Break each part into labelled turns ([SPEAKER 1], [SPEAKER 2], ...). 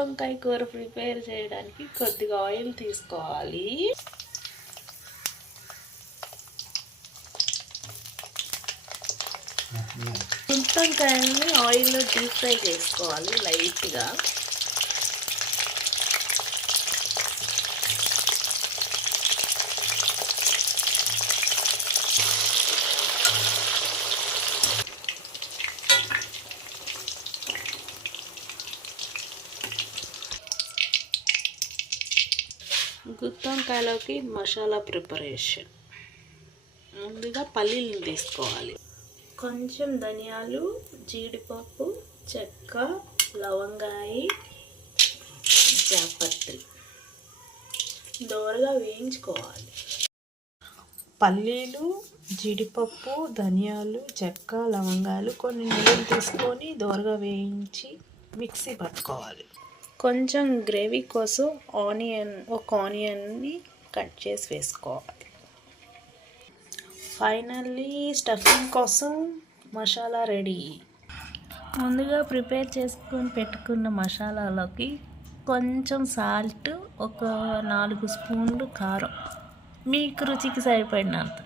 [SPEAKER 1] వంకాయ కూర ప్రిపేర్ చేయడానికి కొద్దిగా ఆయిల్ తీసుకోవాలి. గుత్తి వంకాయని ఆయిల్లో డీప్ ఫ్రై చేసుకోవాలి లైట్గా. గుత్తంకాయలోకి మసాలా ప్రిపరేషన్. ముందుగా పల్లీలు తీసుకోవాలి. కొంచెం ధనియాలు జీడిపప్పు చెక్క లవంగాయి జాపత్రి. దోరగా వేయించుకోవాలి. పల్లీలు జీడిపప్పు ధనియాలు చెక్క లవంగాలు కొన్ని నీళ్ళు తీసుకొని దోరగా వేయించి మిక్సీ పట్టుకోవాలి. కొంచెం గ్రేవీ కోసం ఆనియన్ ఒక ఆనియన్ని కట్ చేసి వేసుకోవాలి. ఫైనల్లీ స్టఫింగ్ కోసం మసాలా రెడీ ముందుగా ప్రిపేర్ చేసుకొని పెట్టుకున్న మసాలాలోకి కొంచెం సాల్ట్ ఒక నాలుగు స్పూన్లు కారం. మీకు రుచికి సరిపడినంత.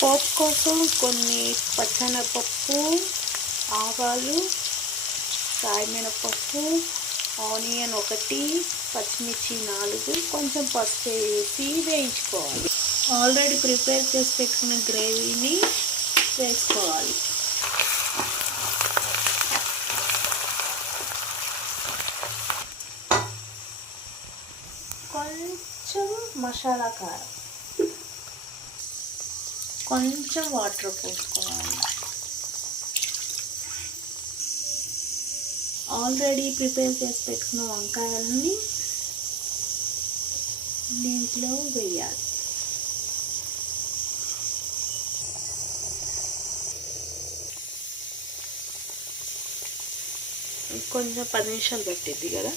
[SPEAKER 1] పోపు కోసం కొన్ని పచ్చనపప్పు ఆవాలు సాయమినపప్పు ఆనియన్ ఒకటి పచ్చిమిర్చి నాలుగు కొంచెం పసుపు వేసి వేయించుకోవాలి. ఆల్రెడీ ప్రిపేర్ చేసి పెట్టుకున్న గ్రేవీని వేసుకోవాలి. కొంచెం మసాలా కారం. కొంచెం వాటర్ పోసుకోవాలి. ఆల్రెడీ ప్రిపేర్ చేసి పెట్టుకున్న వంకాయలని దీంట్లో వేయాలి. కొంచెం పది నిమిషాలు పట్టిద్ది కదా?